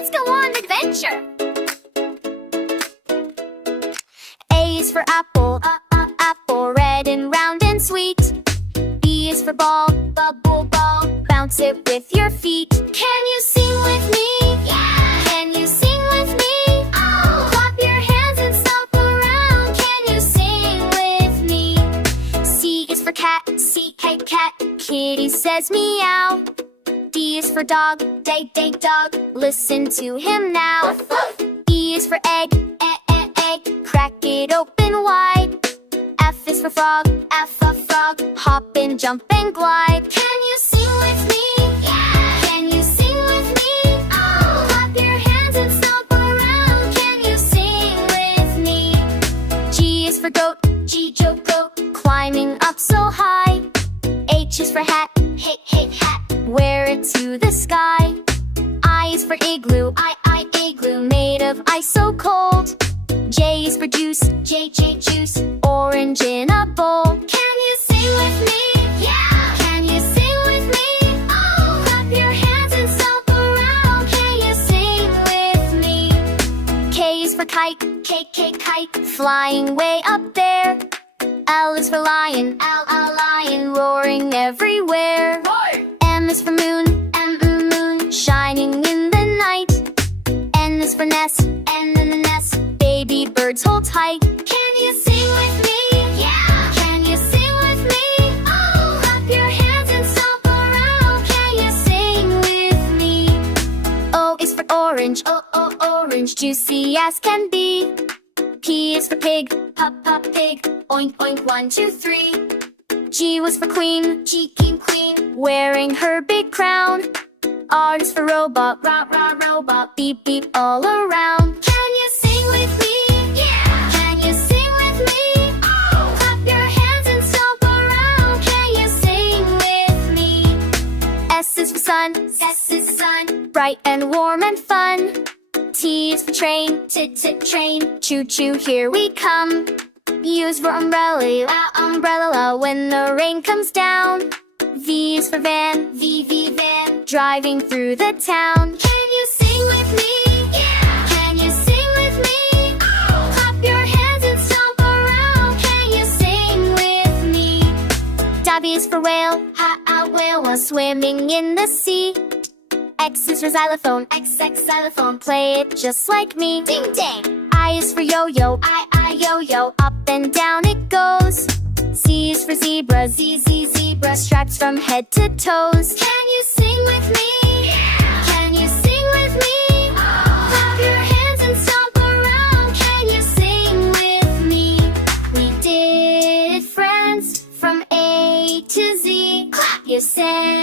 let's go on an adventure. A is for apple, apple, red and round and sweet. B is for ball, bubble ball, bounce it with your feet. Can you sing with me? Yeah! Can you sing with me? Oh! Clap your hands and stomp around. Can you sing with me? C is for cat, cat. Kitty says meow. D is for dog, dog. Listen to him now. E is for egg, egg. Crack it open wide. F is for frog, frog. Hop and jump and glide. Can you sing with me? Yeah! Can you sing with me? Oh! Clap your hands and stomp around. Can you sing with me? G is for goat, goat. Climbing up so high. H is for hat, hat. Wear it to the sky. I is for igloo, igloo. Made of ice so cold. J is for juice, juice. Orange in a bowl. Can you sing with me? Yeah! Can you sing with me? Oh! Clap your hands and stomp around. Can you sing with me? K is for kite, kite. Flying way up there. L is for lion, lion. Roaring everywhere. Roar! M is for moon, moon. Shining in the night. N is for nest, nest. Baby birds hold tight. Can you sing with me? Yeah! Can you sing with me? Oh! Clap your hands and stomp around. Can you sing with me? O is for orange, orange. Juicy as can be. P is for pig, pig. Oink, oink, 1, 2, 3. G was for queen, queen. Wearing her big crown. R is for robot, robot. Beep, beep all around. Can you sing with me? Yeah! Can you sing with me? Oh! Clap your hands and stomp around. Can you sing with me? S is for sun, bright and warm and fun. T is for train, train. Choo choo, here we come. U is for umbrella, when the rain comes down. V is for van, van. Driving through the town. Can you sing with me? Yeah! Can you sing with me? Oh! Clap your hands and stomp around. Can you sing with me? W is for whale, whale, while swimming in the sea. X is for xylophone, xylophone. Play it just like me. Ding dang. I is for yo-yo, yo-yo. Up and down it goes. Z is for zebra, zebra. Stripes from head to toes. Can you sing with me? Yeah! Can you sing with me? Oh! Clap your hands and stomp around. Can you sing with me? We did it, friends, from A to Z. Clap your hands.